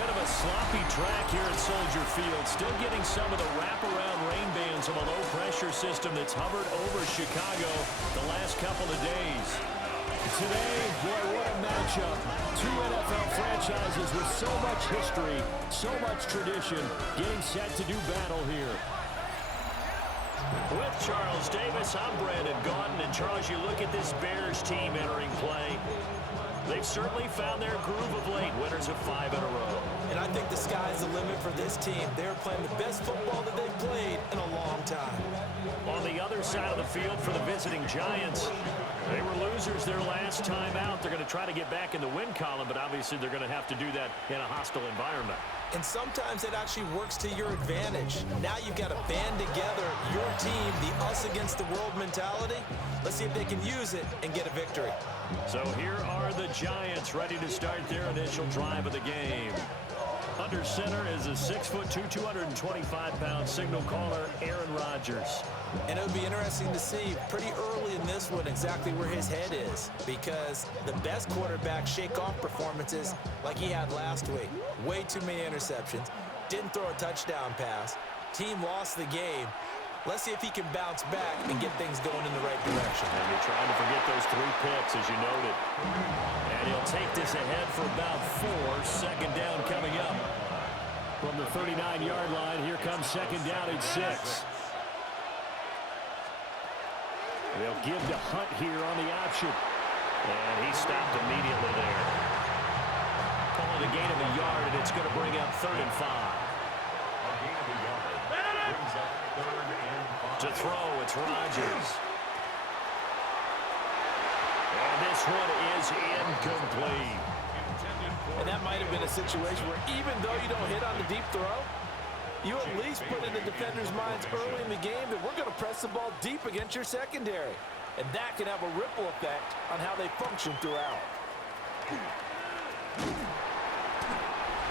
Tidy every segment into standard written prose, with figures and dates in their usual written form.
bit of a sloppy track here at Soldier Field. Still getting some of the wraparound rain bands of a low-pressure system that's hovered over Chicago the last couple of days. Today, boy, what a matchup. Two NFL franchises with so much history, so much tradition, getting set to do battle here. With Charles Davis, I'm Brandon Gaudin. And Charles, you look at this Bears team entering play. They've certainly found their groove of late, winners of 5 in a row. And I think the sky's the limit for this team. They're playing the best football that they've played in a long time. On the other side of the field for the visiting Giants, they were losers their last time out. They're going to try to get back in the win column, but obviously they're going to have to do that in a hostile environment. And sometimes it actually works to your advantage. Now you've got to band together your team, the us against the world mentality. Let's see if they can use it and get a victory. So here are the Giants ready to start their initial drive of the game. Under center is a 6'2", 225-pound signal caller, Aaron Rodgers. And it would be interesting to see pretty early in this one exactly where his head is, because the best quarterback shake-off performances like he had last week. Way too many interceptions. Didn't throw a touchdown pass. Team lost the game. Let's see if he can bounce back and get things going in the right direction. And you're trying to forget those 3 picks, as you noted. And he'll take this ahead for about 4. Second down coming up. From the 39-yard line, here comes second down at 6. They'll give to Hunt here on the option. And he stopped immediately there. Calling a gain of a yard, and it's going to bring up 3rd and 5. To throw, it's Rodgers. And this one is incomplete. And that might have been a situation where even though you don't hit on the deep throw, you at least put in the defenders' minds early in the game that we're going to press the ball deep against your secondary. And that can have a ripple effect on how they function throughout.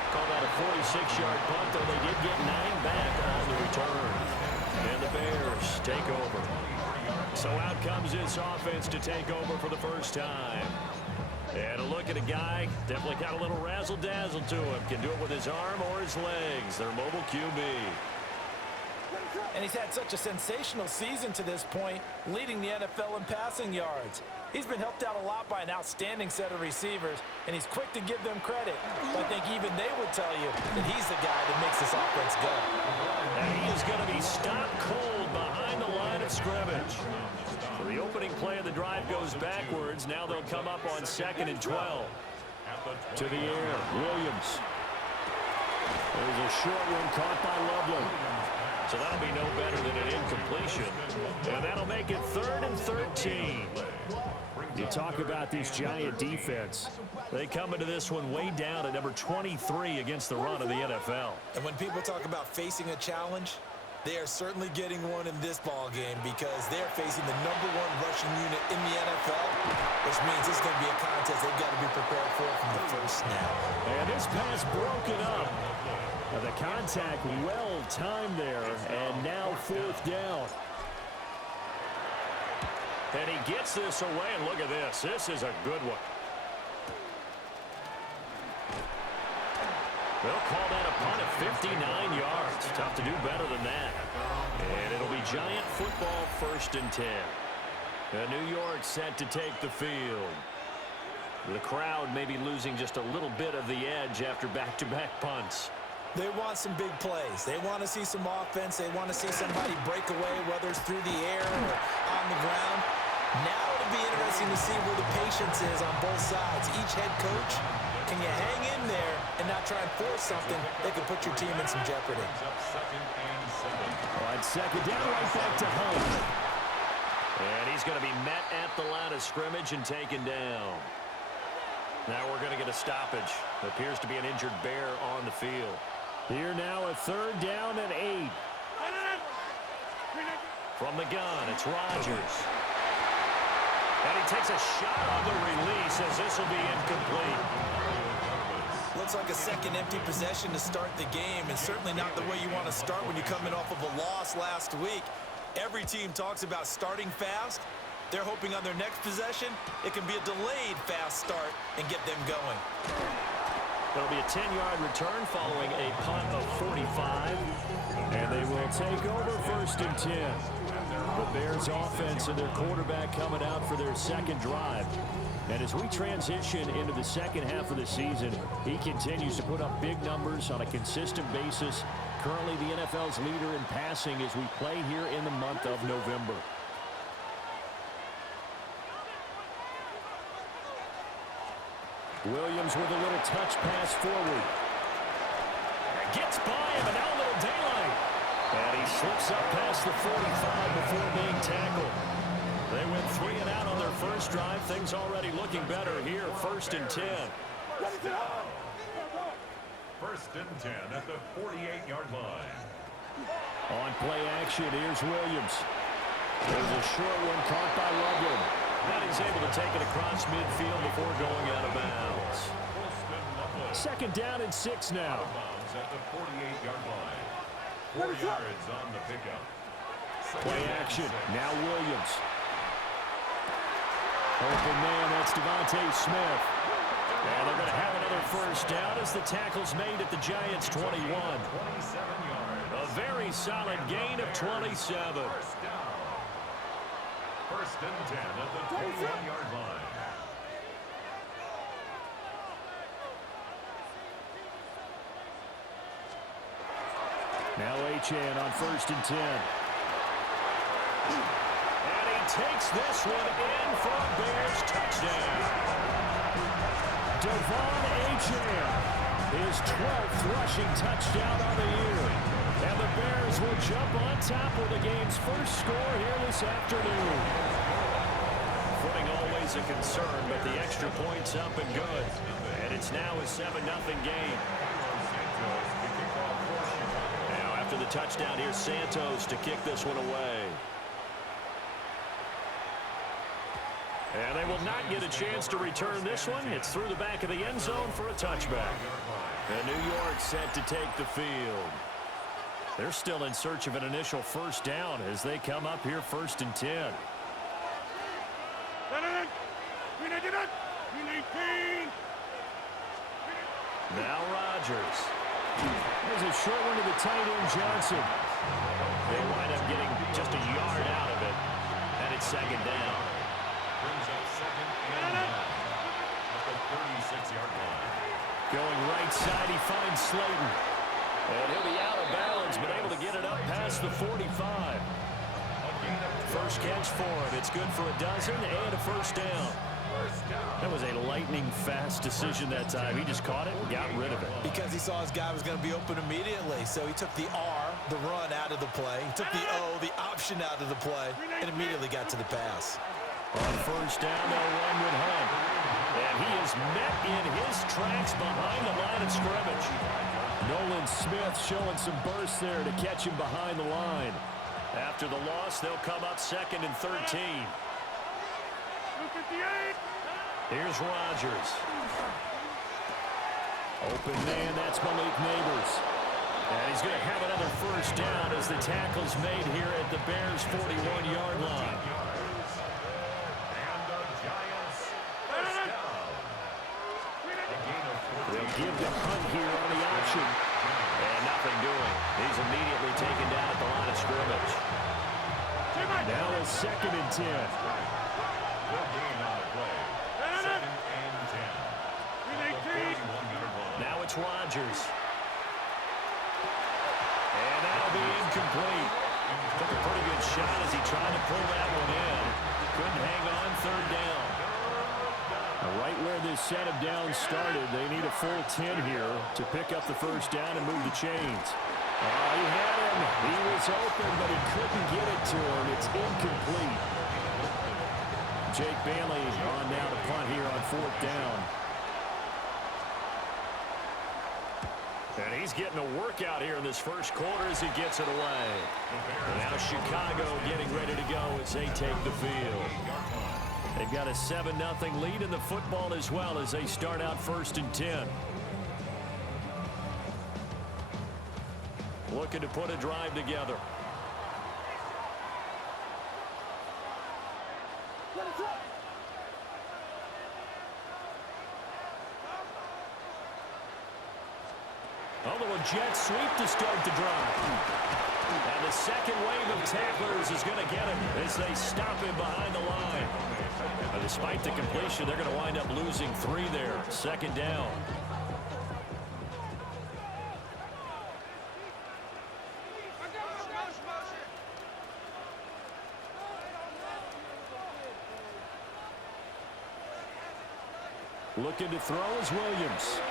Called out a 46-yard punt, though they did get 9 back on the return. And the Bears take over. So out comes this offense to take over for the first time. And a look at a guy, definitely got a little razzle-dazzle to him. Can do it with his arm or his legs. Their mobile QB. And he's had such a sensational season to this point, leading the NFL in passing yards. He's been helped out a lot by an outstanding set of receivers, and he's quick to give them credit. I think even they would tell you that he's the guy that makes this offense go. And he is going to be stopped cold behind the line of scrimmage. So the opening play of the drive goes backwards. Now they'll come up on 2nd and 12. To the air, Williams. There's a short one caught by Loveland. So that'll be no better than an incompletion. And that'll make it 3rd and 13. You talk about this Giant defense. They come into this one way down at number 23 against the run of the NFL. And when people talk about facing a challenge, they are certainly getting one in this ball game because they're facing the #1 rushing unit in the NFL, which means it's going to be a contest they've got to be prepared for from the first snap. And this pass broken up. Now the contact well timed there, and now 4th down. And he gets this away, and look at this. This is a good one. They'll call that a punt of 59 yards. Tough to do better than that. And it'll be Giant football 1st and 10. And New York set to take the field. The crowd may be losing just a little bit of the edge after back-to-back punts. They want some big plays. They want to see some offense. They want to see somebody break away, whether it's through the air or on the ground. Now it'll be interesting to see where the patience is on both sides. Each head coach, can you hang in there and not try and force something that could put your team in some jeopardy? On 2nd down, right back to Hunt. And he's going to be met at the line of scrimmage and taken down. Now we're going to get a stoppage. There appears to be an injured Bear on the field. Here now a 3rd down and 8. From the gun, it's Rodgers. And he takes a shot on the release as this will be incomplete. Looks like a second empty possession to start the game, and certainly not the way you want to start when you're coming off of a loss last week. Every team talks about starting fast. They're hoping on their next possession, it can be a delayed fast start and get them going. It'll be a 10-yard return following a punt of 45. And they will take over 1st and 10. The Bears offense and their quarterback coming out for their second drive. And as we transition into the second half of the season, he continues to put up big numbers on a consistent basis. Currently the NFL's leader in passing as we play here in the month of November. Williams with a little touch pass forward. Gets by him, and now a little daylight. And he slips up past the 45 before being tackled. They went 3 and out on their first drive. Things already looking better here. 1st and 10. 1st and 10 at the 48-yard line. On play action, here's Williams. There's a short one caught by Loveland. And he's able to take it across midfield before going out of bounds. 2nd down and 6 now. At the 48-yard line. 4 yards on the pickup. Play action. Now Williams. Open man, that's Devontae Smith. And they're going to have another 1st down as the tackle's made at the Giants' 21. 27 yards. A very solid gain of 27. 1st and 10 at the 21-yard line. Now Achane on 1st and 10. And he takes this one in for a Bears touchdown. Devon Achane, his 12th rushing touchdown on the year. And the Bears will jump on top with the game's first score here this afternoon. Footing always a concern, but the extra point's up and good. And it's now a 7-0 game. Now after the touchdown, here's Santos to kick this one away. And they will not get a chance to return this one. It's through the back of the end zone for a touchback. And New York set to take the field. They're still in search of an initial 1st down as they come up here 1st and 10. Now Rodgers. There's a short one to the tight end, Johnson. They wind up getting just a yard out of it. And it's 2nd down. Brings up 2nd and 9 at the 36-yard line. Going right side, he finds Slayton. And he'll be out of bounds, but able to get it up past the 45. First catch for him. It's good for a dozen and a 1st down. That was a lightning-fast decision that time. He just caught it and got rid of it. Because he saw his guy was going to be open immediately. So he took the R, the run, out of the play. He took the O, the option, out of the play, and immediately got to the pass. On 1st down, they'll run with Hunt. And he is met in his tracks behind the line of scrimmage. Nolan Smith showing some burst there to catch him behind the line. After the loss, they'll come up 2nd and 13. Here's Rodgers. Open man, that's Malik Neighbors. And he's going to have another 1st down as the tackle's made here at the Bears' 41-yard line. And the Giants 1st down. They'll give to Hunt here on the option. And nothing doing. He's immediately taken down at the line of scrimmage. Now it's 2nd and 10. Good gain on the play. 2nd and 10. At the 41-yard line. Now it's Rodgers. And that'll be incomplete. Took a pretty good shot as he tried to pull that one in. Couldn't hang on. 3rd down. Right where this set of downs started, they need a full 10 here to pick up the 1st down and move the chains. He had him. He was open, but he couldn't get it to him. It's incomplete. Jake Bailey on now to punt here on 4th down. And he's getting a workout here in this first quarter as he gets it away. Now Chicago getting ready to go as they take the field. They've got a 7-0 lead in the football as well as they start out 1st and 10. Looking to put a drive together. A little jet sweep to start the drive. And the second wave of tacklers is going to get him as they stop him behind the line. But despite the completion, they're going to wind up losing 3 there. Second down. Looking to throw is Williams.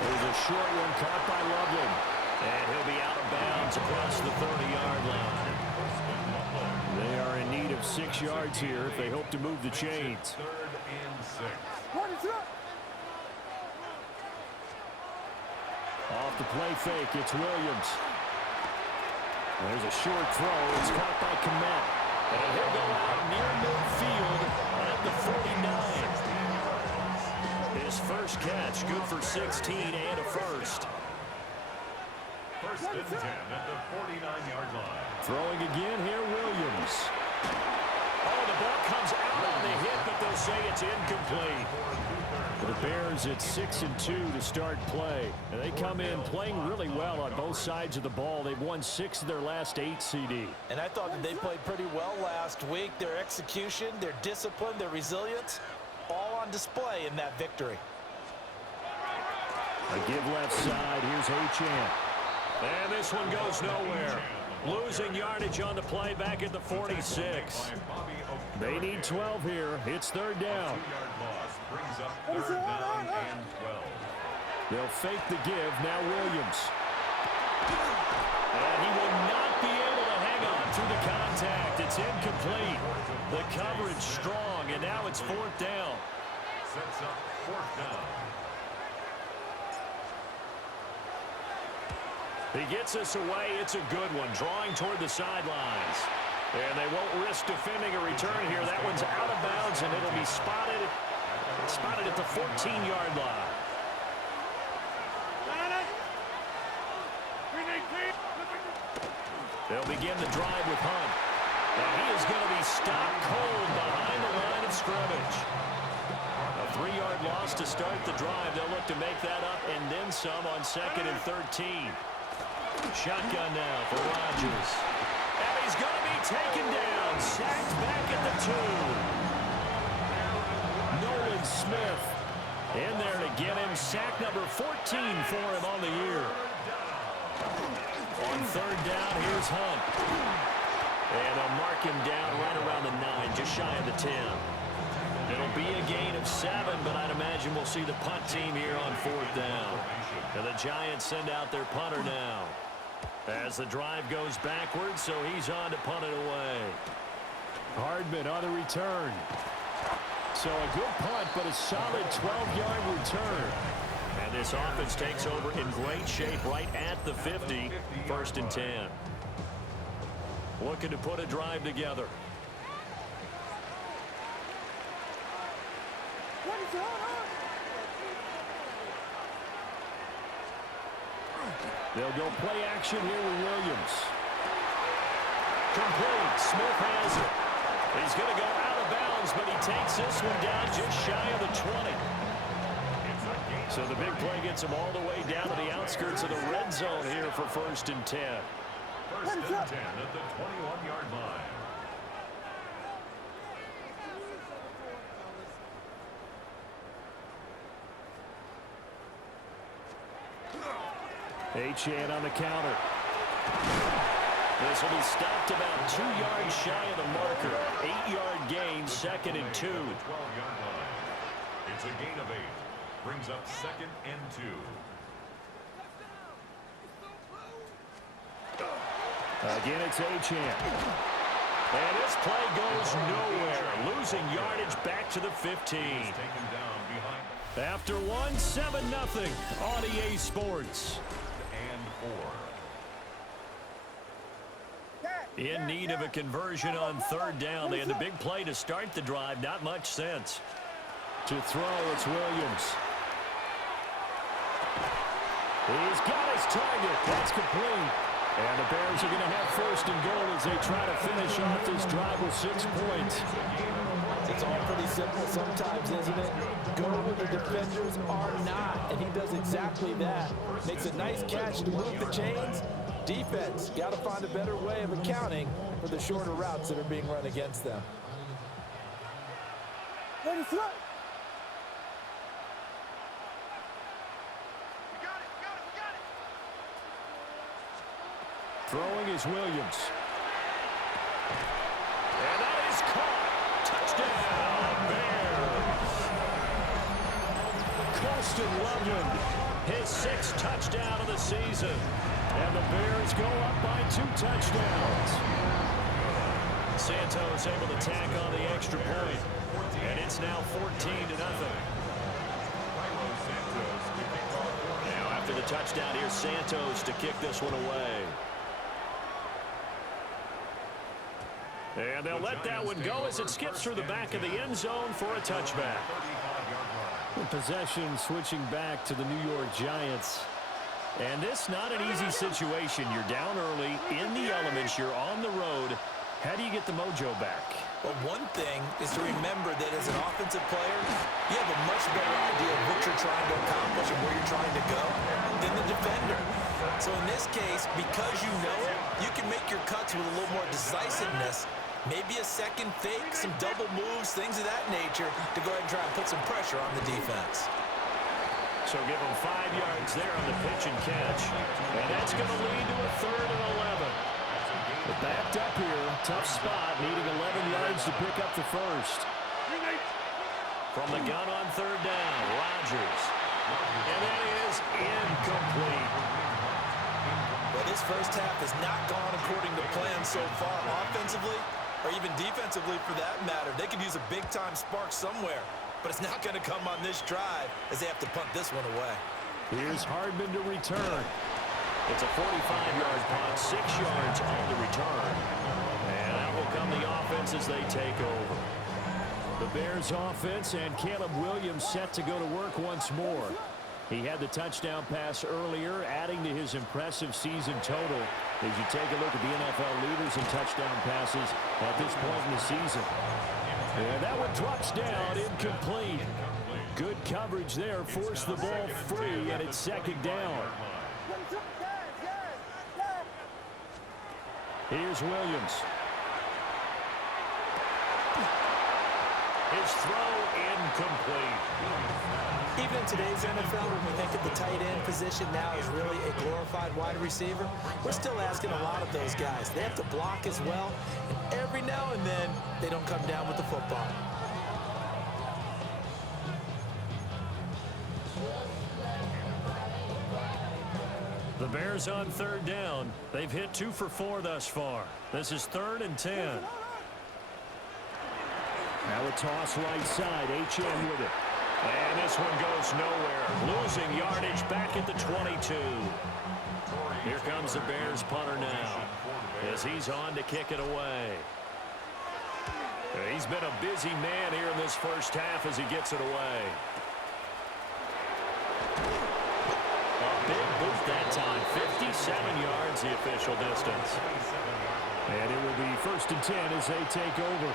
There's a short one caught by Loveland. And he'll be out of bounds across the 30-yard line. They are in need of 6 yards here if they hope to move the chains. 3rd and 6. Off the play fake, it's Williams. There's a short throw. It's caught by Komet. And he'll go out near midfield at the 49. His first catch, good for 16 and a first. 1st and 10 at the 49-yard line. Throwing again here, Williams. Oh, the ball comes out on the hit, but they'll say it's incomplete. For the Bears, it's 6-2 to start play. And they come in playing really well on both sides of the ball. They've won 6 of their last 8 CD. And I thought that they played pretty well last week. Their execution, their discipline, their resilience, all on display in that victory. A give left side. Here's Achane. And this one goes nowhere. Losing yardage on the play back at the 46. They need 12 here. It's 3rd down. 2-yard loss brings up 3rd down and 12. They'll fake the give. Now Williams. And he will not be able to hang on through the contact. It's incomplete. The coverage strong, and now it's 4th down. Sets up 4th down. He gets us away. It's a good one. Drawing toward the sidelines. And they won't risk defending a return here. That one's out of bounds, and it'll be spotted at the 14-yard line. They'll begin the drive with Hunt. And he is going to be stopped cold behind the line of scrimmage. A 3-yard loss to start the drive. They'll look to make that up and then some on 2nd and 13. Shotgun now for Rodgers. And he's going to be taken down. Sacked back at the 2. Nolan Smith in there to get him. Sack number 14 for him on the year. On 3rd down, here's Hunt. And they'll mark him down right around the 9, just shy of the 10. It'll be a gain of 7, but I'd imagine we'll see the punt team here on 4th down. And the Giants send out their punter now. As the drive goes backwards, so he's on to punt it away. Hardman on the return. So a good punt, but a solid 12-yard return. And this offense takes over in great shape right at the 50. 1st and 10. Looking to put a drive together. They'll go play action here with Williams. Complete. Smith has it. He's going to go out of bounds, but he takes this one down just shy of the 20. So the big play gets him all the way down to the outskirts of the red zone here for 1st and 10. 1st and 10 at the 21-yard line. Achane on the counter. This will be stopped about 2 yards shy of the marker. 8-yard gain, 2nd and 2. 12-yard line. It's a gain of 8. Brings up 2nd and 2. Again, it's Achane. And this play goes nowhere. Losing yardage back to the 15. Taken down behind. After one, 7-0 on EA Sports. And 4. In need of a conversion on 3rd down. They had the big play to start the drive. Not much sense. To throw, it's Williams. He's got his target. That's complete. And the Bears are going to have 1st and goal as they try to finish off this drive with 6 points. It's all pretty simple sometimes, isn't it? Go where the defenders are not, and he does exactly that. Makes a nice catch to move the chains. Defense, got to find a better way of accounting for the shorter routes that are being run against them. Ready, throw. Throwing is Williams. And that is caught. Touchdown, Bears. Colston Loveland, his 6th touchdown of the season. And the Bears go up by 2 touchdowns. Santos able to tack on the extra point. And it's now 14-0. Now after the touchdown, here's Santos to kick this one away. And they'll let that one go as it skips through the back of the end zone for a touchback. Possession switching back to the New York Giants. And this not an easy situation. You're down early, in the elements, you're on the road. How do you get the mojo back? Well, one thing is to remember that as an offensive player, you have a much better idea of what you're trying to accomplish and where you're trying to go than the defender. So in this case, because you know it, you can make your cuts with a little more decisiveness. Maybe a second fake, some double moves, things of that nature to go ahead and try and put some pressure on the defense. So give them 5 yards there on the pitch and catch. And that's going to lead to a 3rd and 11. But backed up here, tough spot, needing 11 yards to pick up the first. From the gun on 3rd down, Rodgers. And that is incomplete. Well, this first half has not gone according to plan so far offensively, or even defensively for that matter. They could use a big-time spark somewhere, but it's not going to come on this drive as they have to punt this one away. Here's Hardman to return. It's a 45-yard punt, 6 yards on the return. And out will come the offense as they take over. The Bears offense and Caleb Williams set to go to work once more. He had the touchdown pass earlier, adding to his impressive season total as you take a look at the NFL leaders in touchdown passes at this point in the season. And that one drops down, incomplete. Good coverage there, forced the ball free, and it's 2nd down. Here's Williams. His throw incomplete. Even in today's NFL, when we think of the tight end position now is really a glorified wide receiver, we're still asking a lot of those guys. They have to block as well, and every now and then, they don't come down with the football. The Bears on 3rd down. They've hit 2 for 4 thus far. This is 3rd and 10. Now a toss right side, HM with it. And this one goes nowhere. Losing yardage back at the 22. Here comes the Bears punter now as he's on to kick it away. He's been a busy man here in this first half as he gets it away. A big boot that time. 57 yards the official distance. And it will be 1st and 10 as they take over.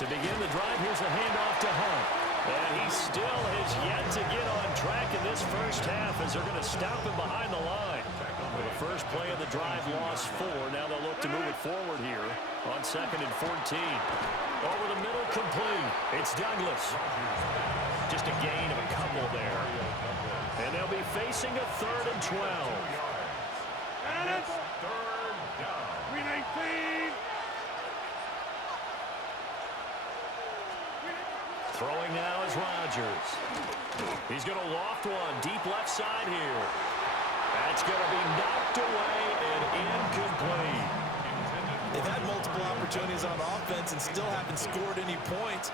To begin the drive, here's a handoff to Hunt. And he still has yet to get on track in this first half as they're going to stop him behind the line. For the first play of the drive, lost 4. Now they'll look to move it forward here on 2nd and 14. Over the middle, complete. It's Douglas. Just a gain of a couple there. And they'll be facing a 3rd and 12. And it's 3rd down. 319. Throwing now is Rodgers. He's going to loft one deep left side here. That's going to be knocked away and incomplete. They've had multiple opportunities on offense and still haven't scored any points.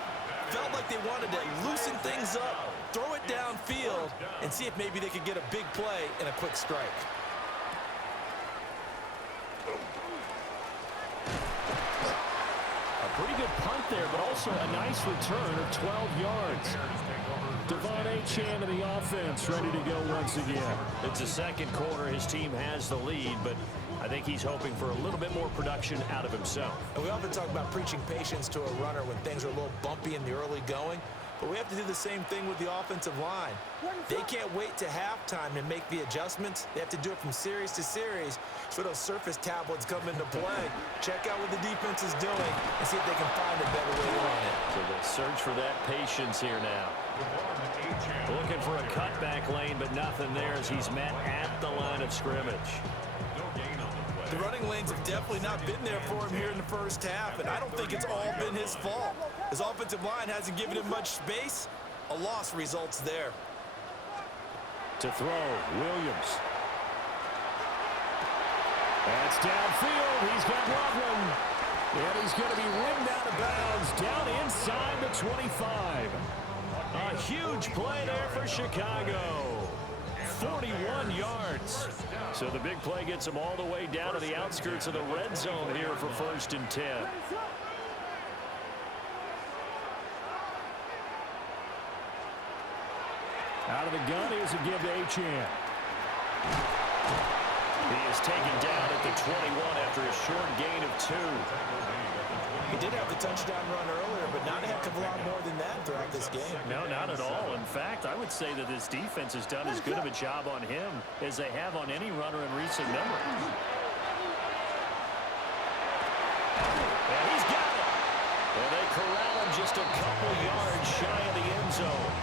Felt like they wanted to loosen things up, throw it downfield, and see if maybe they could get a big play and a quick strike. Pretty good punt there, but also a nice return of 12 yards. Devon Achane of the offense ready to go once again. It's the second quarter. His team has the lead, but I think he's hoping for a little bit more production out of himself. And we often talk about preaching patience to a runner when things are a little bumpy in the early going, but we have to do the same thing with the offensive line. They can't wait to halftime to make the adjustments. They have to do it from series to series so those surface tablets come into play. Check out what the defense is doing and see if they can find a better way to run it. So they'll search for that patience here now. Looking for a cutback lane, but nothing there as he's met at the line of scrimmage. The running lanes have definitely not been there for him here in the first half, and I don't think it's all been his fault. His offensive line hasn't given him much space. A loss results there. To throw, Williams. That's downfield. He's got Loveland. And he's going to be rimmed out of bounds down inside the 25. A huge play there for Chicago. 41 yards. So the big play gets him all the way down to the outskirts of the red zone here for 1st and 10. Out of the gun, here's a give to Achane. He is taken down at the 21 after a short gain of 2. He did have the touchdown run earlier, but not a heck of a lot more than that throughout this game. No, not at all. In fact, I would say that this defense has done as good of a job on him as they have on any runner in recent memory. And he's got it. And they corral him just a couple yards shy of the end zone.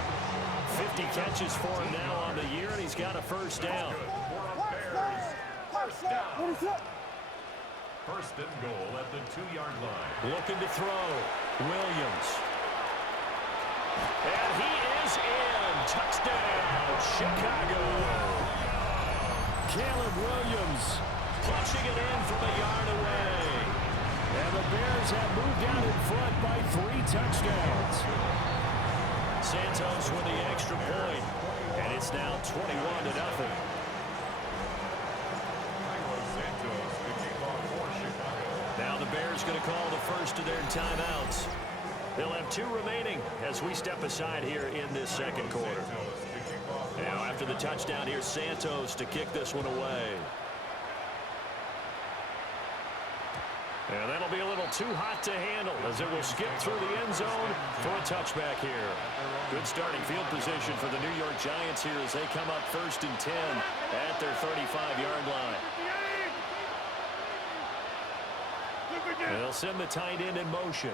50 catches for him now on the year, and he's got a first down. First and goal at the 2-yard line. Looking to throw. Williams. And he is in. Touchdown, Chicago. Caleb Williams Punching it in from a yard away. And the Bears have moved out in front by 3 touchdowns. Santos with the extra point. And it's now 21-0. Now the Bears going to call the first of their timeouts. They'll have 2 remaining as we step aside here in this second quarter. Now after the touchdown, here's Santos to kick this one away. And that'll be a little too hot to handle as it will skip through the end zone for a touchback here. Good starting field position for the New York Giants here as they come up 1st and 10 at their 35-yard line. And they'll send the tight end in motion.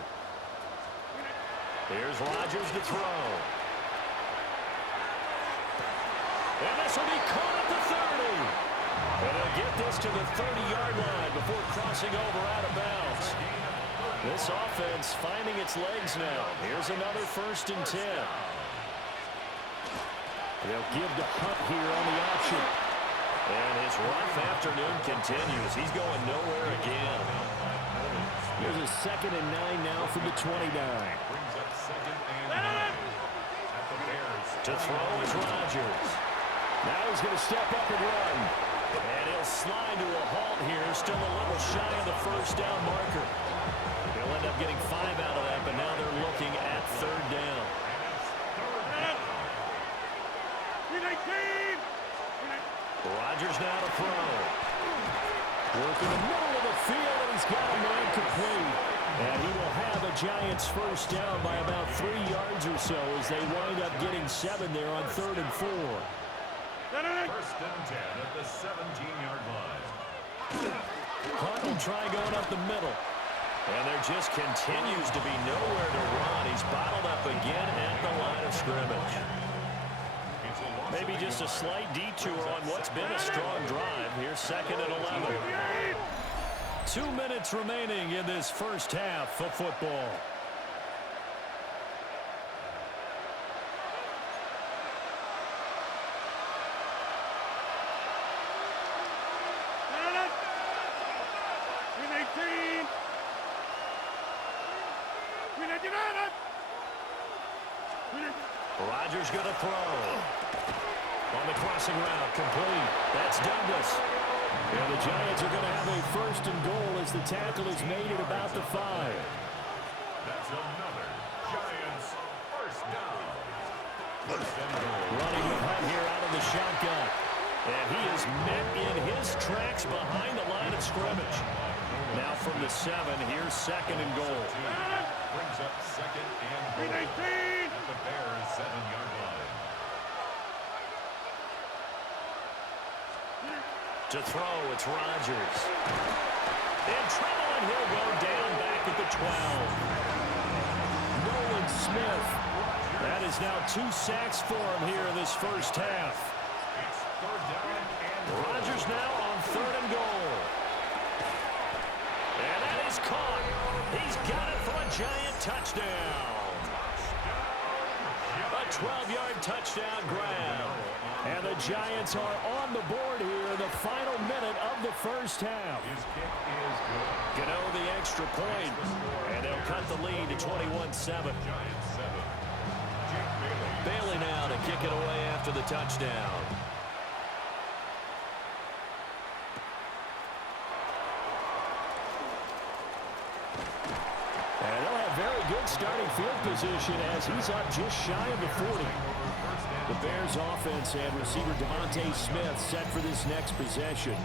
Here's Rodgers to throw. And this will be caught at the 30. And they'll get this to the 30-yard line before crossing over out of bounds. This offense finding its legs now. Here's another 1st and 10. They'll give to Hunt here on the option. And his rough afternoon continues. He's going nowhere again. Here's a 2nd and 9 now from the 29. To throw is Rodgers. Now he's going to step up and run. And he'll slide to a halt here. Still a little shy of the first down marker. He'll end up getting 5 out of that, but now they're looking at 3rd down. Rodgers now to throw. Working the middle of the field, and he's got a man complete. And he will have a Giants first down by about 3 yards or so as they wind up getting 7 there on 3rd and 4. 1st and 10 at the 17-yard line. Hunt will try going up the middle. And there just continues to be nowhere to run. He's bottled up again at the line of scrimmage. Maybe just a slight detour on what's been a strong drive. Here's 2nd and 11. 2 minutes remaining in this first half of football. Rodgers going to throw. On the crossing route, complete. That's Douglas. And the Giants are going to have a 1st and goal as the tackle is made at about the 5. That's another Giants first down. 1st and goal. Running with Hunt here out of the shotgun. And he is met in his tracks behind the line of scrimmage. Now from the 7, here's 2nd and goal. Brings up 2nd and goal at the Bears' 7-yard line. To throw, it's Rodgers. In trouble, and he'll go down back at the 12. Nolan Smith. That is now 2 sacks for him here in this first half. It's 3rd down and Rodgers now on 3rd and goal. And that is caught. He's got it for a giant touchdown. A 12-yard touchdown grab. And the Giants are on the board here in the final minute of the first half. his kick is good. Gano the extra point, and they'll cut the lead to 21-7. Giants 7. Jake Bailey now to kick it away after the touchdown. And they'll have very good starting field position as he's up just shy of the 40. The Bears offense and receiver Devontae Smith set for this next possession.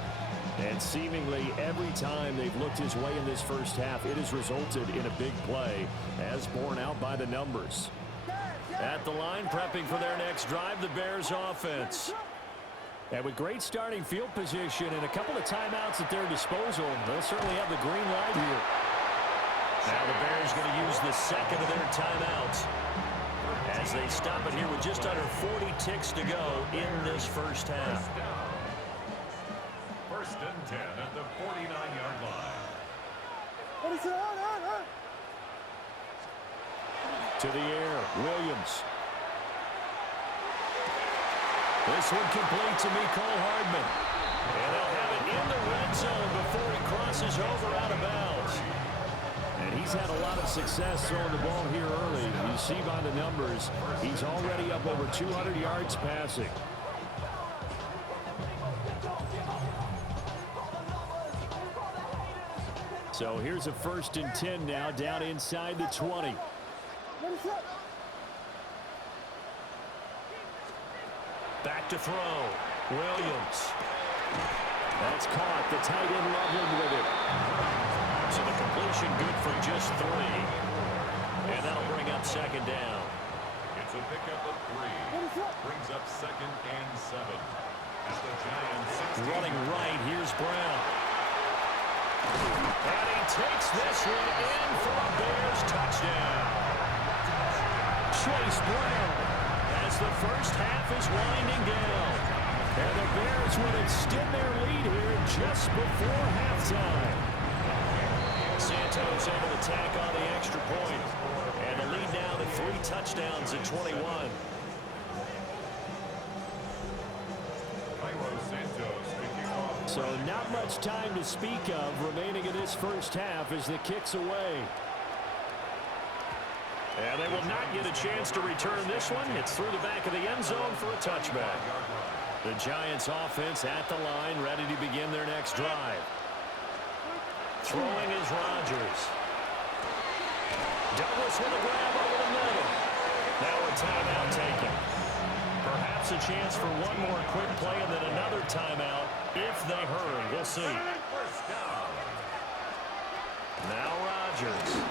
And seemingly every time they've looked his way in this first half, it has resulted in a big play, as borne out by the numbers. At the line, prepping for their next drive, the Bears offense. And with great starting field position and a couple of timeouts at their disposal, they'll certainly have the green light here. Now the Bears going to use the 2nd of their timeouts as they stop it here with just under 40 ticks to go in this first half. 1st and 10 at the 49-yard line. To the air, Williams. This one complete to Mecole Hardman. And they'll have it in the red zone before he crosses over out of bounds. And he's had a lot of success throwing the ball here early. You see by the numbers, he's already up over 200 yards passing. So here's a 1st and 10 now, down inside the 20. Back to throw. Williams. That's caught. The tight end Loveland with it. So the completion good for just 3. And that'll bring up 2nd down. It's a pickup of 3. Brings up 2nd and 7. At the Giants 16. Running right, here's Brown. And he takes this one in for a Bears touchdown. Chase Brown as the first half is winding down. And the Bears would extend their lead here just before halftime. Santos able to tack on the extra point. And the lead now to 3 touchdowns at 21. So not much time to speak of remaining in this first half as the kick's away. And they will not get a chance to return this one. It's through the back of the end zone for a touchback. The Giants offense at the line, ready to begin their next drive. Throwing is Rodgers. Douglas with a grab over the middle. Now a timeout taken. Perhaps a chance for one more quick play and then another timeout if they hurry. We'll see. Now Rodgers.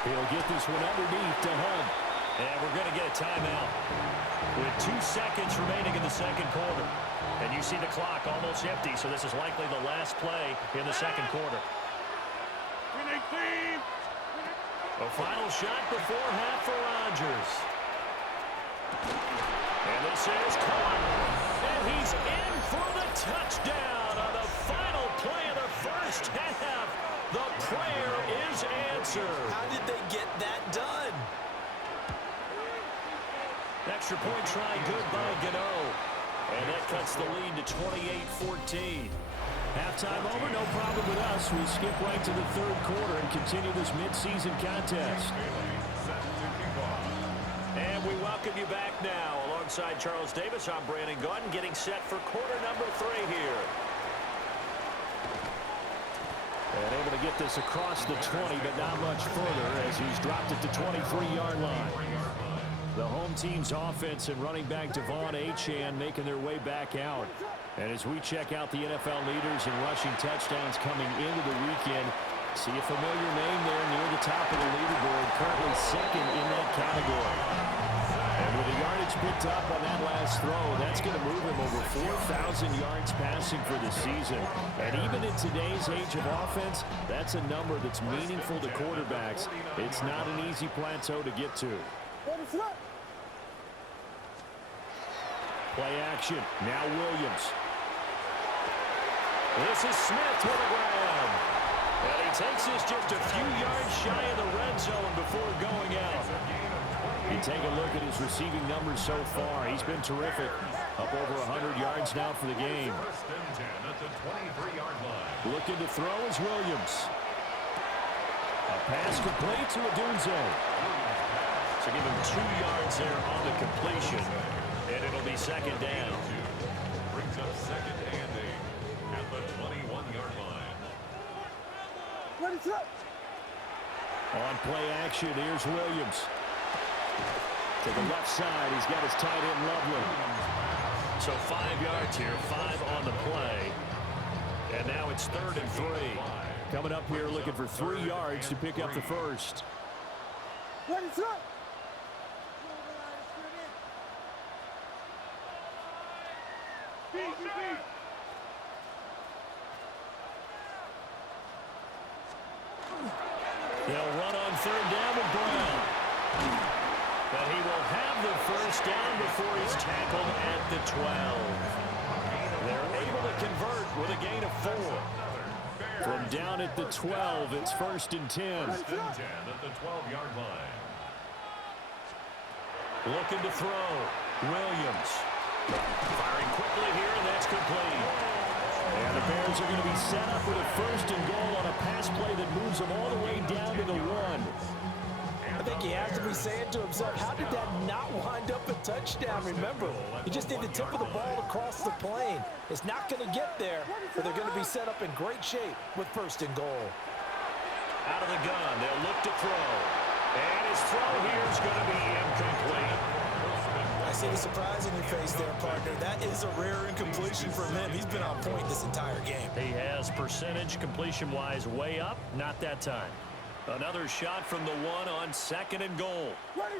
He'll get this one underneath to Hunt. And we're going to get a timeout with 2 seconds remaining in the second quarter. And you see the clock almost empty, so this is likely the last play in the second quarter. A final shot before half for Rodgers. And this is caught. And he's in for the touchdown on the final play of the first half. The prayer is answered. How did they get that done? Extra point try good by Gano. And that cuts the lead to 28-14. Halftime over, no problem with us. We skip right to the third quarter and continue this midseason contest. And we welcome you back now. Alongside Charles Davis, I'm Brandon Gaudin, getting set for quarter number 3 here. And able to get this across the 20, but not much further as he's dropped it to 23-yard line. The home home team's offense and running back Devon Achane making their way back out. And as we check out the NFL leaders in rushing touchdowns coming into the weekend, see a familiar name there near the top of the leaderboard, currently second in that category. And with the yardage picked up on that last throw, that's going to move him over 4,000 yards passing for the season. And even in today's age of offense, that's a number that's meaningful to quarterbacks. It's not an easy plateau to get to. Play action. Now Williams. This is Smith with the grab. And he takes this just a few yards shy of the red zone before going out. You take a look at his receiving numbers so far. He's been terrific. Up over 100 yards now for the game. Looking to throw is Williams. A pass complete to Odunze. So give him 2 yards there on the completion. And it'll be second down. Brings up second and 8 at the 21-yard line. On play action, here's Williams. To the left side, he's got his tight end Lovely. So 5 yards here, 5 on the play. And now it's 3rd and 3. Coming up here looking for 3 yards to pick up the first. They'll run on 3rd down with Brown. But he will have the first down before he's tackled at the 12. They're able to convert with a gain of 4. From down at the 12, it's 1st and 10. First and 10 at the 12-yard line. Looking to throw. Williams. Firing quickly here, and that's complete. And the Bears are going to be set up with a 1st and goal on a pass play that moves them all the way down to the 1. I think he has to be saying to himself, how did that not wind up a touchdown? Remember, you just need the tip of the ball across the plane. It's not going to get there, but they're going to be set up in great shape with 1st and goal. Out of the gun, they'll look to throw. And his throw here is going to be incomplete. I see the surprise in your face there, partner. That is a rare incompletion from him. He's been on point this entire game. He has percentage completion-wise way up, not that time. Another shot from the 1 on 2nd and goal. Brown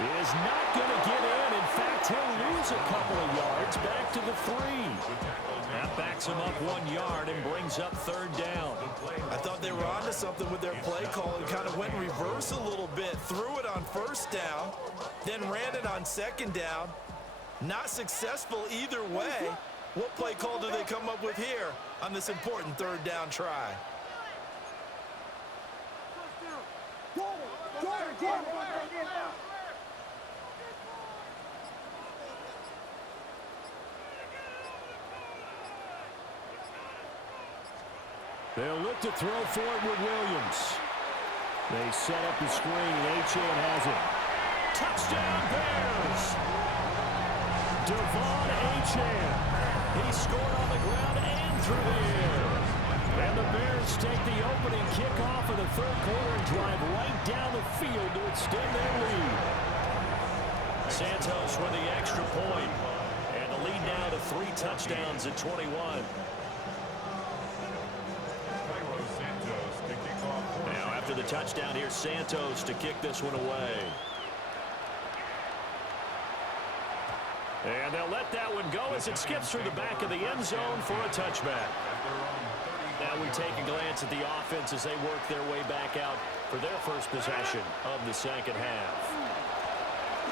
is not going to get in. In fact, he'll lose a couple of yards back to the 3. That backs him up 1 yard and brings up 3rd down. I thought they were onto something with their play call and kind of went reverse a little bit. Threw it on 1st down, then ran it on 2nd down. Not successful either way. What play call do they come up with here on this important 3rd down try? They'll look to throw for it with Williams. They set up the screen. Achane has it. Touchdown, Bears! Devon Achane. He scored on the ground and through the air. And the Bears take the opening kickoff of the 3rd quarter and drive right down the field to extend their lead. Santos with the extra point. And the lead now to 3 touchdowns at 21. Now after the touchdown, here's Santos to kick this one away. And they'll let that one go as it skips through the back of the end zone for a touchback. Now we take a glance at the offense as they work their way back out for their first possession of the 2nd half.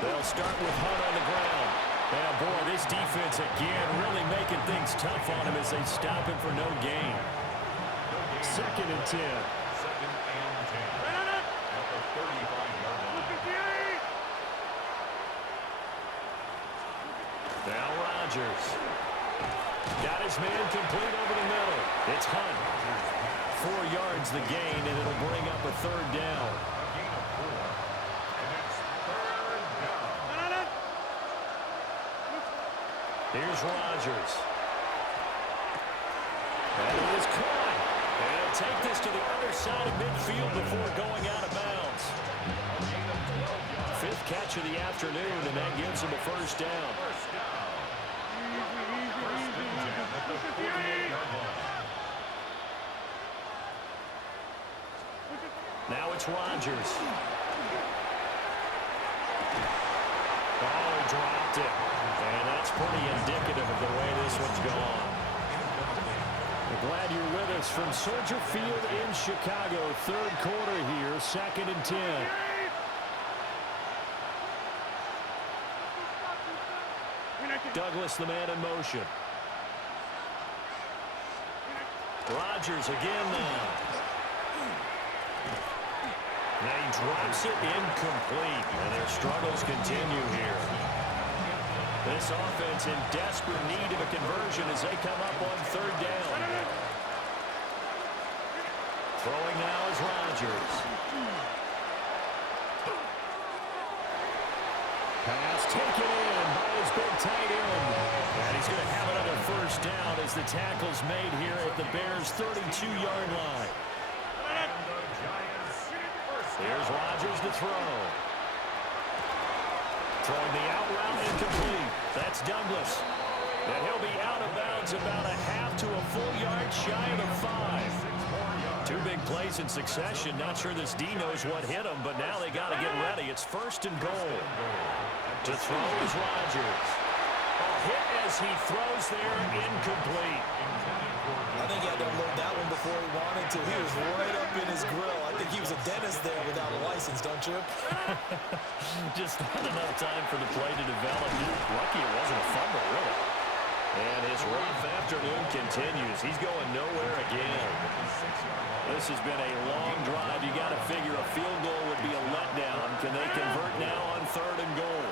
They'll start with Hunt on the ground. And boy, this defense again really making things tough on him as they stop him for no gain. 2nd and 10. Now Rodgers. Got his man complete over the middle. It's Hunt. 4 yards the gain, and it'll bring up a 3rd down. Here's Rodgers. And it is caught. And he'll take this to the other side of midfield before going out of bounds. Fifth catch of the afternoon, and that gives him a first down. Now it's Rodgers. Oh, he dropped it. And that's pretty indicative of the way this one's gone. We're glad you're with us from Soldier Field in Chicago. Third quarter here, 2nd and 10. Douglas, the man in motion. Rodgers again now. Now he drops it incomplete, and their struggles continue here. This offense in desperate need of a conversion as they come up on third down. Throwing now is Rodgers. Pass taken in by his big tight end. And he's going to have another first down as the tackle's made here at the Bears' 32-yard line. Here's Rodgers to throw. Throwing the out route incomplete. That's Douglas. And he'll be out of bounds about a half to a full yard shy of the 5. Two big plays in succession. Not sure this D knows what hit him, but now they got to get ready. It's 1st and goal. To throw is Rodgers. A hit as he throws there, incomplete. I think he had to unload that one before he wanted to. He was right up in his grill. I think he was a dentist there without a license, don't you? Just not enough time for the play to develop. Lucky it wasn't a fumble, really. And his rough afternoon continues. He's going nowhere again. This has been a long drive. You got to figure a field goal would be a letdown. Can they convert now on 3rd and goal?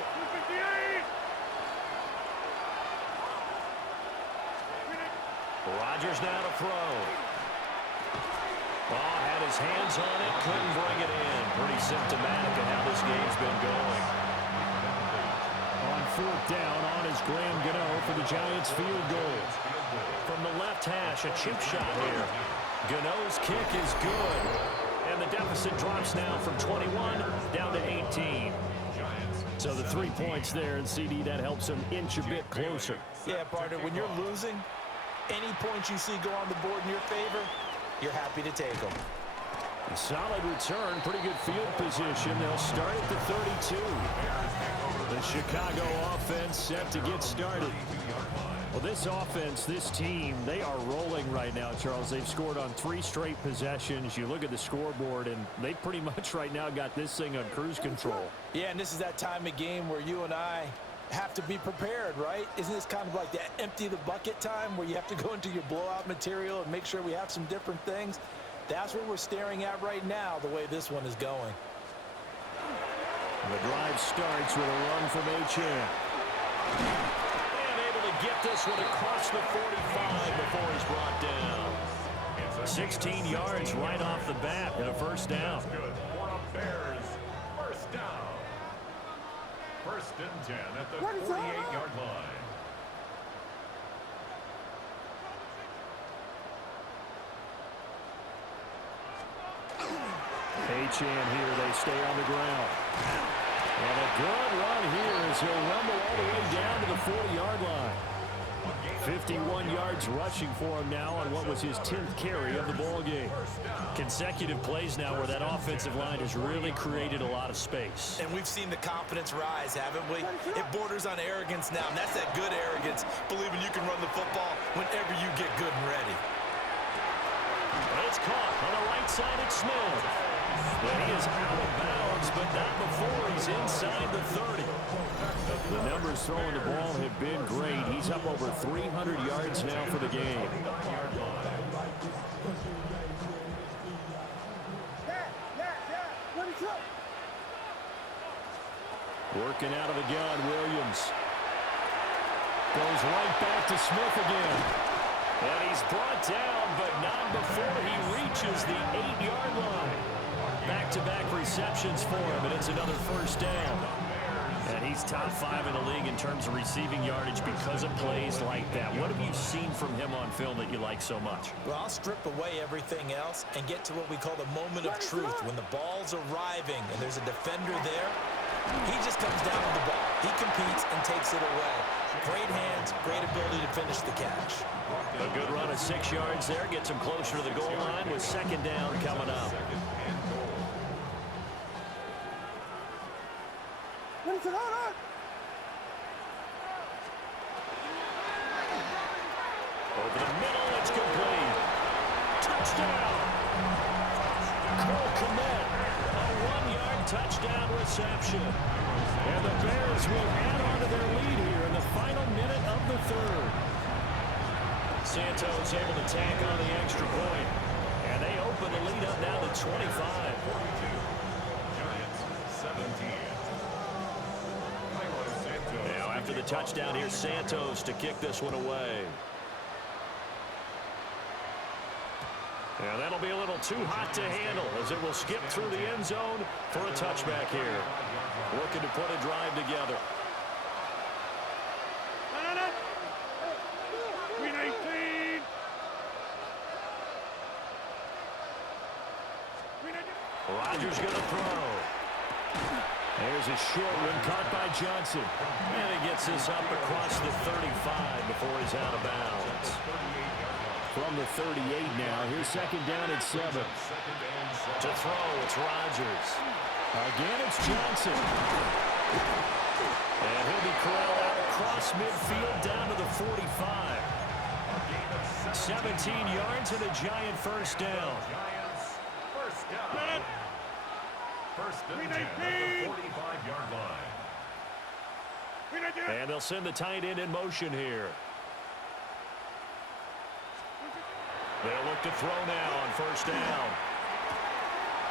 Rodgers now to throw. Oh, had his hands on it, couldn't bring it in. Pretty symptomatic of how this game's been going. On 4th down, on is Graham Gano for the Giants field goal. From the left hash, a chip shot here. Gano's kick is good. And the deficit drops now from 21 down to 18. So the 3 points there, and CD, that helps him inch a bit closer. Yeah, partner, when you're losing, any points you see go on the board in your favor, you're happy to take them. A solid return, pretty good field position. They'll start at the 32. The Chicago offense set to get started. Well, this offense, this team, they are rolling right now, Charles. They've scored on 3 straight possessions. You look at the scoreboard, and they pretty much right now got this thing on cruise control. Yeah, and this is that time of game where you and I have to be prepared, right? Isn't this kind of like that empty the bucket time where you have to go into your blowout material and make sure we have some different things? That's what we're staring at right now, the way this one is going. The drive starts with a run from Achane. And able to get this one across the 45 before he's brought down. 16 yards right off the bat and a first down. Good for the Bears. First down. 1st and 10 at the 48-yard line. Achane here, they stay on the ground. And a good run here as he'll rumble all the way down to the 40-yard line. 51 yards rushing for him now on what was his 10th carry of the ball game. Consecutive plays now where that offensive line has really created a lot of space. And we've seen the confidence rise, haven't we? It borders on arrogance now, and that's that good arrogance, believing you can run the football whenever you get good and ready. It's caught on the right side at Smith. And he is out of bounds, but not before he's inside the 30. The numbers throwing the ball have been great. He's up over 300 yards now for the game. Working out of the gun, Williams. Goes right back to Smith again. And he's brought down, but not before he reaches the 8-yard line. Back-to-back receptions for him, and it's another first down. And he's He's top 5 in the league in terms of receiving yardage because of plays like that. What have you seen from him on film that you like so much? Well, I'll strip away everything else and get to what we call the moment of truth. When the ball's arriving and there's a defender there, he just comes down with the ball. He competes and takes it away. Great hands, great ability to finish the catch. A good run of 6 yards there. Gets him closer to the goal line with second down coming up. Over the middle, it's complete. Touchdown! Cole Kmet, a 1-yard touchdown reception. And the Bears will add on to their lead here in the final minute of the third. Santos able to tack on the extra point. And they open the lead up now to 25. Giants 17. Now after the touchdown, here's Santos to kick this one away. And that'll be a little too hot to handle as it will skip through the end zone for a touchback here. Looking to put a drive together. Rodgers going to throw. There's a short one caught by Johnson. And he gets this up across the 35 before he's out of bounds. From the 38 now, here's second down at 7. To throw, it's Rodgers. Again, it's Johnson. And he'll be corralled out across midfield down to the 45. 17 yards and a Giant first down. First and 10 at the 45-yard line. And they'll send the tight end in motion here. They'll look to throw now on first down.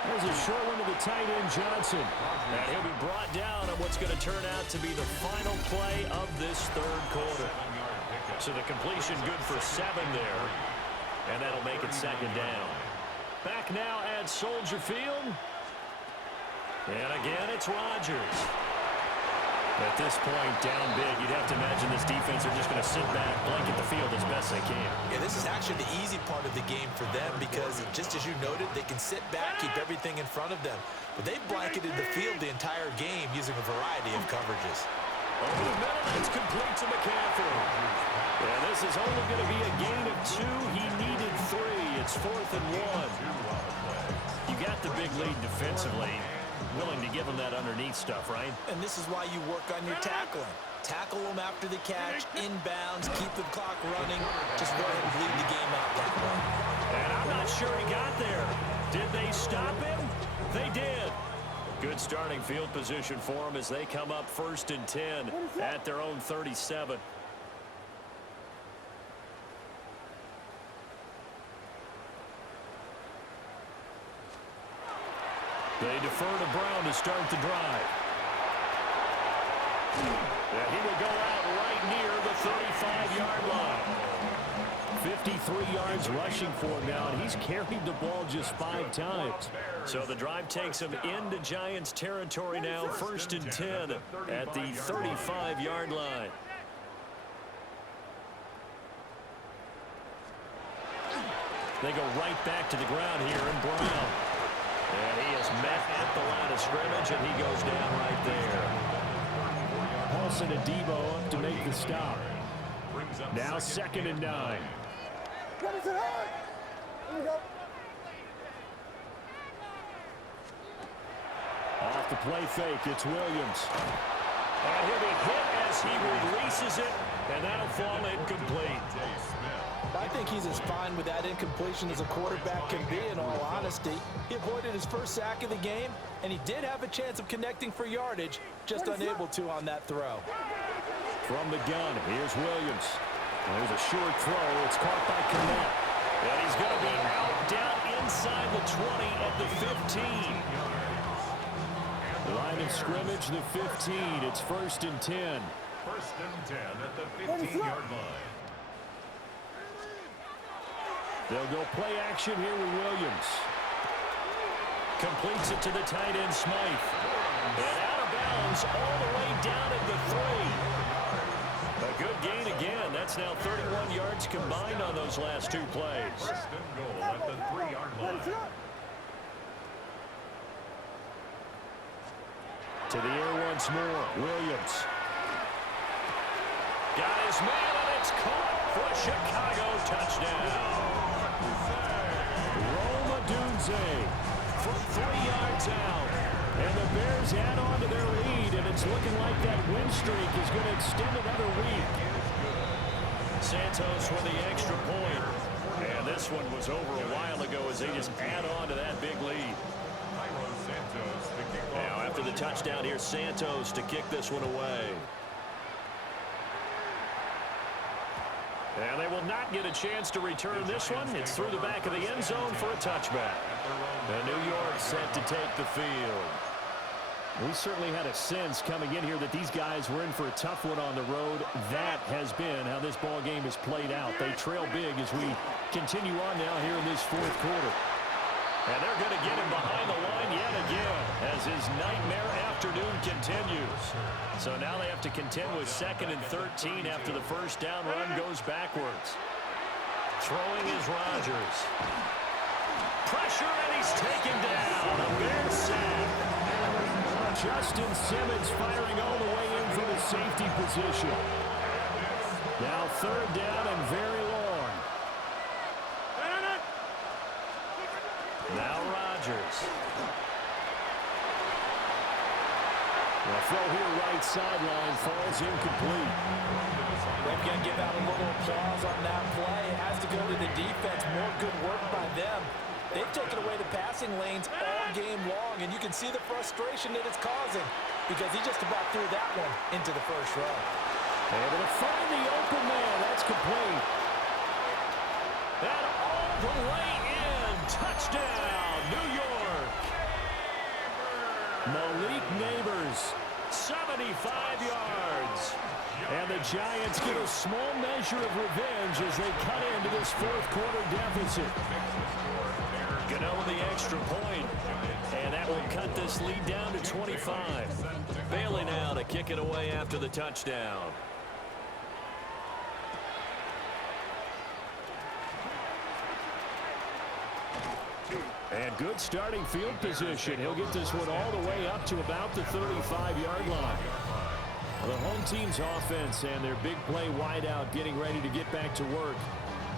There's a short one to the tight end, Johnson. And he'll be brought down on what's going to turn out to be the final play of this third quarter. So the completion good for 7 there. And that'll make it second down. Back now at Soldier Field. And again, it's Rodgers. At this point, down big, you'd have to imagine this defense are just going to sit back, blanket the field as best they can. Yeah, this is actually the easy part of the game for them because, just as you noted, they can sit back, keep everything in front of them. But they've blanketed the field the entire game using a variety of coverages. Over the middle, it's complete to McCaffrey. And this is only going to be a gain of 2. He needed 3. It's 4th and 1. You got the big lead defensively. Willing to give them that underneath stuff, right? And this is why you work on your tackling. Tackle them after the catch, inbounds, keep the clock running. Just go ahead and bleed the game out that way. And I'm not sure he got there. Did they stop him? They did. Good starting field position for them as they come up 1st and 10 at their own 37. They defer to Brown to start the drive. And he will go out right near the 35-yard line. 53 yards rushing for him now, and he's carried the ball just 5 times. So the drive takes him into Giants territory now, 1st and 10 at the 35-yard line. They go right back to the ground here in Brown. And he is met at the line of scrimmage, and he goes down right there. Paulson and Debo up to make the stop. Now 2nd and 9. Off the play fake, it's Williams. And he'll be hit as he releases it, and that'll fall incomplete. I think he's as fine with that incompletion as a quarterback can be, in all honesty. He avoided his first sack of the game, and he did have a chance of connecting for yardage, just unable to on that throw. From the gun, here's Williams. There's a short throw. It's caught by Kmet. And he's going to be out down inside the 20 at the 15. Line of scrimmage, the 15. It's 1st and 10. 1st and 10 at the 15-yard line. They'll go play action here with Williams. Completes it to the tight end, Smythe. And out of bounds all the way down at It's now 31 yards combined on those last two plays. First and goal at the 3-yard line. To the air once more. Williams. Got his man, and it's caught for a Chicago touchdown. Roma Dunze For 3 yards out. And the Bears add on to their lead, and it's looking like that win streak is going to extend another week. Santos with the extra point. And this one was over a while ago as they just add on to that big lead. Now after the touchdown, here's Santos to kick this one away. And they will not get a chance to return this one. It's through the back of the end zone for a touchback. And New York set to take the field. We certainly had a sense coming in here that these guys were in for a tough one on the road. That has been how this ball game has played out. They trail big as we continue on now here in this fourth quarter. And they're going to get him behind the line yet again as his nightmare afternoon continues. So now they have to contend with 2nd and 13 after the first down run goes backwards. Throwing is Rodgers. Pressure, and he's taken down. A Bears sack. Justin Simmons firing all the way in from his safety position. Now 3rd down and very long. Now Rodgers. The throw here right sideline falls incomplete. They've got to give out a little applause on that play. It has to go to the defense. More good work by them. They've taken away the passing lanes all game long, and you can see the frustration that it's causing because he just about threw that one into the first row. Able to find the open man. That's complete. And all the way in. Touchdown, New York. Malik Neighbors. 75 yards. And the Giants get a small measure of revenge as they cut into this fourth quarter deficit. Gano with the extra point. And that will cut this lead down to 25. Bailey now to kick it away after the touchdown. And good starting field position. He'll get this one all the way up to about the 35-yard line. The home team's offense and their big play wideout getting ready to get back to work.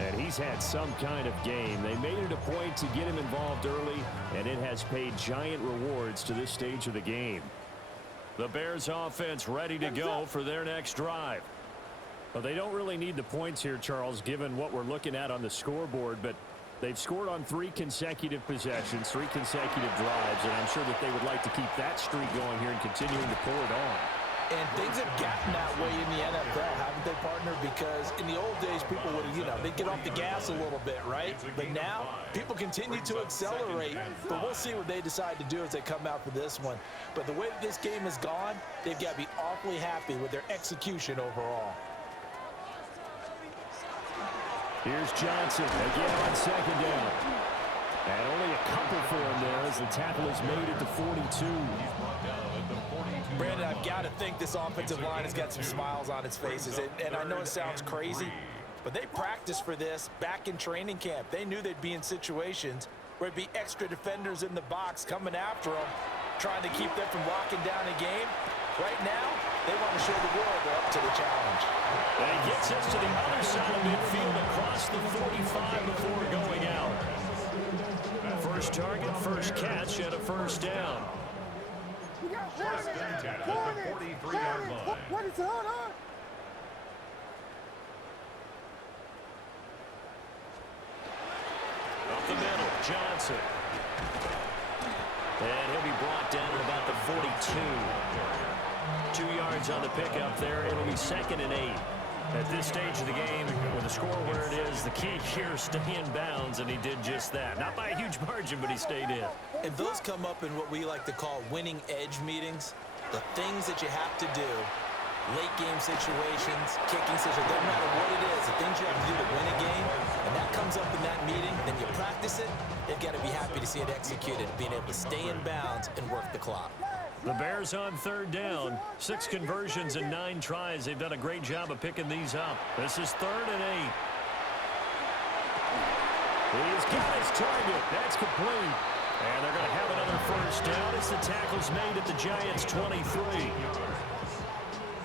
And he's had some kind of game. They made it a point to get him involved early, and it has paid giant rewards to this stage of the game. The Bears offense ready to go for their next drive. Well, they don't really need the points here, Charles, given what we're looking at on the scoreboard, but they've scored on 3 consecutive possessions, 3 consecutive drives, and I'm sure that they would like to keep that streak going here and continuing to pour it on. And things have gotten that way in the NFL, haven't they, partner? Because in the old days, people would, they'd get off the gas a little bit, right? But now, people continue to accelerate. But we'll see what they decide to do as they come out for this one. But the way that this game has gone, they've got to be awfully happy with their execution overall. Here's Johnson again on 2nd down. And only a couple for him there as the tackle is made at the 42. Brandon, I've got to think this offensive line has got some smiles on its faces. And I know it sounds crazy, but they practiced for this back in training camp. They knew they'd be in situations where it'd be extra defenders in the box coming after them, trying to keep them from locking down a game. Right now, they want to show the world they're up to the challenge. And he gets us to the other side of midfield across the 45 before going out. First target, first catch, and a first down. First and 10 at the 43-yard line. What is going on? Up the middle, Johnson. And he'll be brought down at about the 42. 2 yards on the pickup there. It'll be 2nd and 8. At this stage of the game, with the score where it is, the key here is stay in bounds, and he did just that. Not by a huge margin, but he stayed in. And those come up in what we like to call winning edge meetings. The things that you have to do, late game situations, kicking situations, doesn't matter what it is, the things you have to do to win a game, and that comes up in that meeting, then you practice it, you've got to be happy to see it executed, being able to stay in bounds and work the clock. The Bears on third down. 6 conversions and 9 tries. They've done a great job of picking these up. This is 3rd and 8. He's got his target. That's complete. And they're going to have another first down as the tackle's made at the Giants' 23.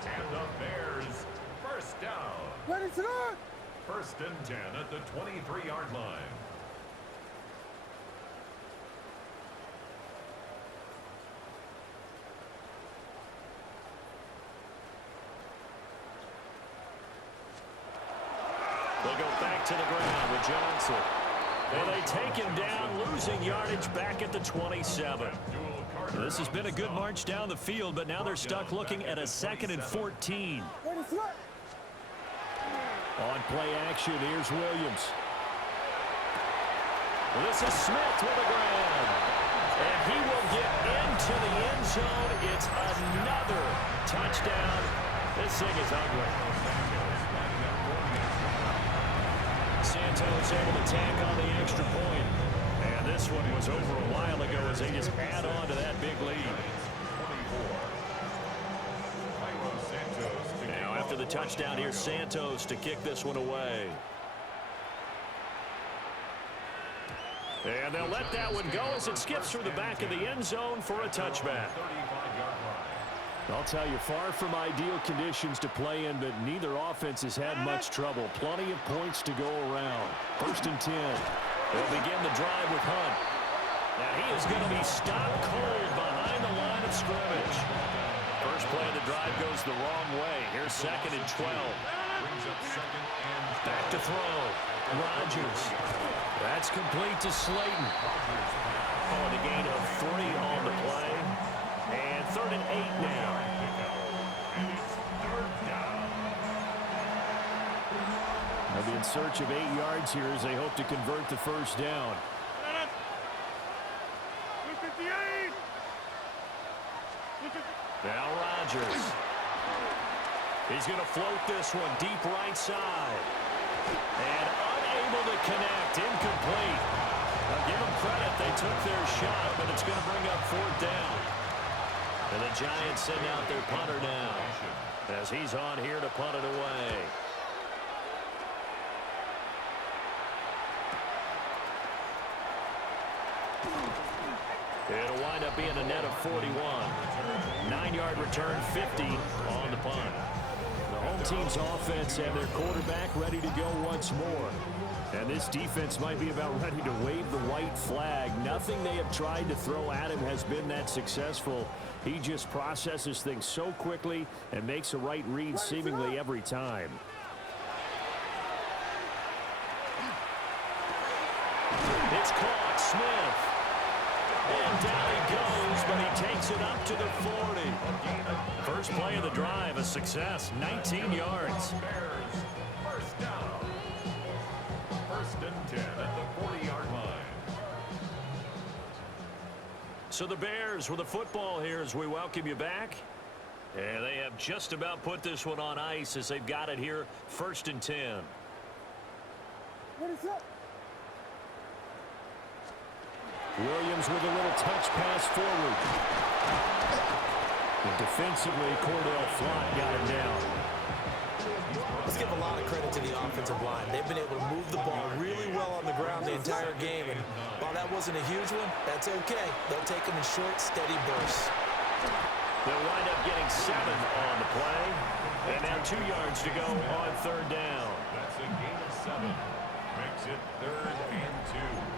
And the Bears, first down. First and 10 at the 23-yard line. They'll go back to the ground with Johnson. And they take him down, losing yardage back at the 27. This has been a good march down the field, but now they're stuck looking at a 2nd and 14. On play action, here's Williams. This is Smith with a grab. And he will get into the end zone. It's another touchdown. This thing is ugly. Santos able to tack on the extra point. And this one was over a while ago as they just add on to that big lead. Now after the touchdown, here's Santos to kick this one away. And they'll let that one go as it skips through the back of the end zone for a touchback. I'll tell you, far from ideal conditions to play in, but neither offense has had much trouble. Plenty of points to go around. 1st and 10. They'll begin the drive with Hunt. Now he is going to be stopped cold behind the line of scrimmage. First play of the drive goes the wrong way. Here's 2nd and 12. Back to throw. Rodgers. That's complete to Slayton. Oh, the gain of 3 on the play. And 3rd and 8 now. They'll be in search of 8 yards here as they hope to convert the first down. Now Rodgers. He's going to float this one deep right side. And unable to connect. Incomplete. Now give them credit. They took their shot, but it's going to bring up 4th down. And the Giants send out their punter now as he's on here to punt it away. It'll wind up being a net of 41. 9-yard return, 50 on the punt. The home team's offense and their quarterback ready to go once more. And this defense might be about ready to wave the white flag. Nothing they have tried to throw at him has been that successful. He just processes things so quickly and makes a right read seemingly every time. It's caught. Smith. And down he goes, but he takes it up to the 40. First play of the drive, a success. 19 yards. First down. 1st and 10 at the 40-yard line. So the Bears with the football here as we welcome you back. And they have just about put this one on ice as they've got it here. 1st and 10. What is that? Williams with a little touch pass forward. And defensively, Cordell Flott got him down. Let's give a lot of credit to the offensive line. They've been able to move the ball really well on the ground the entire game. And while that wasn't a huge one, that's okay. They'll take them in short, steady bursts. They'll wind up getting 7 on the play. And now 2 yards to go on 3rd down. That's a gain of 7. Makes it 3rd and 2.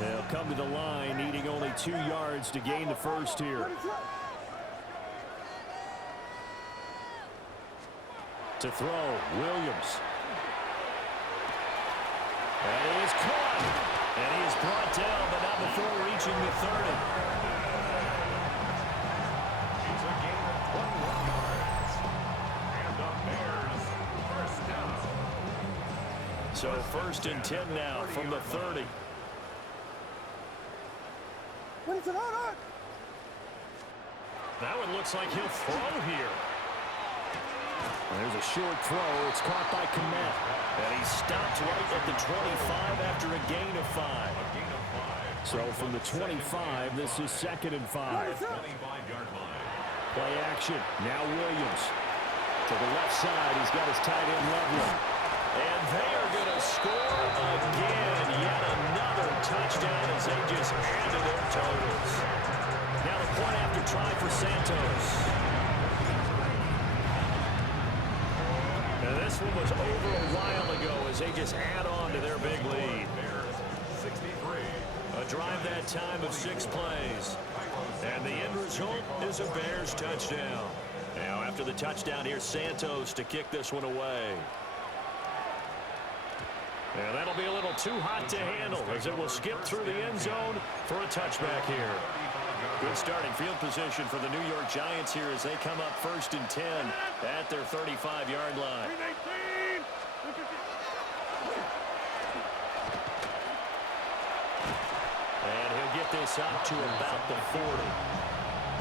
They'll come to the line, needing only 2 yards to gain the first here. To throw, Williams. And he is caught. And he is brought down, but not before reaching the 30. It's a gain of 21 yards. And the Bears, first down. So 1st and 10 now from the 30. What is it? On. That one looks like he'll throw here. There's a short throw. It's caught by Komet. And he stopped right at the 25 after a gain of 5. A gain of 5. So from the 25, this is 2nd and 5. 25-yard line. Play action. Now Williams. To the left side, he's got his tight end Loveland. And they are going to score again. Yet another touchdown as they just add to their totals. Now the point after try for Santos. And this one was over a while ago as they just add on to their big lead. Bears 63. A drive that time of 6 plays. And the end result is a Bears touchdown. Now after the touchdown, here's Santos to kick this one away. And that'll be a little too hot to handle as it will skip through the end zone for a touchback here. Good starting field position for the New York Giants here as they come up 1st and 10 at their 35-yard line. And he'll get this up to about the 40.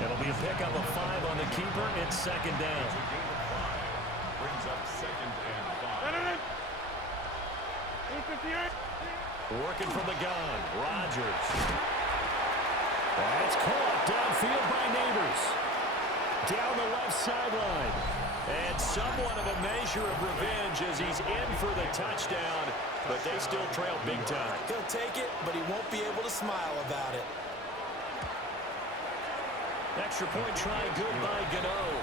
It'll be a pickup of 5 on the keeper. It's 2nd down. Brings up 2nd and 5. Working from the gun, Rodgers. That's caught downfield by Neighbors. Down the left sideline. And somewhat of a measure of revenge as he's in for the touchdown, but they still trail big time. He'll take it, but he won't be able to smile about it. Extra point try good by Gano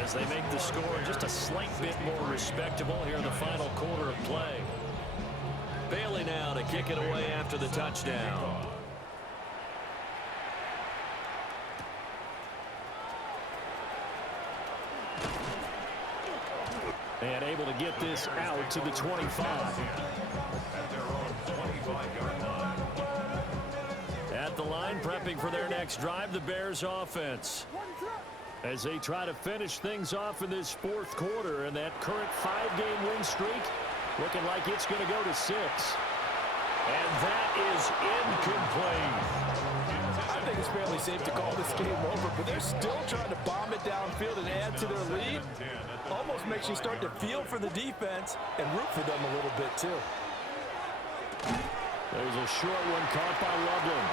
as they make the score just a slight bit more respectable here in the final quarter of play. Bailey now to kick it away after the touchdown. And able to get this out to the 25. At their own 25-yard line. At the line, prepping for their next drive, the Bears offense. As they try to finish things off in this 4th quarter, and that current 5-game win streak looking like it's going to go to 6. And that is incomplete. I think it's fairly safe to call this game over, but they're still trying to bomb it downfield and add to their lead. Almost makes you start to feel for the defense and root for them a little bit, too. There's a short one caught by Loveland.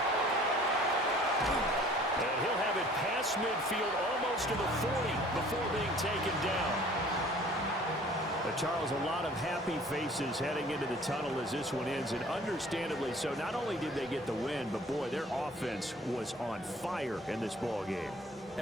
And he'll have it past midfield almost to the 40 before being taken down. But Charles, a lot of happy faces heading into the tunnel as this one ends, and understandably so. Not only did they get the win, but boy, their offense was on fire in this ball game.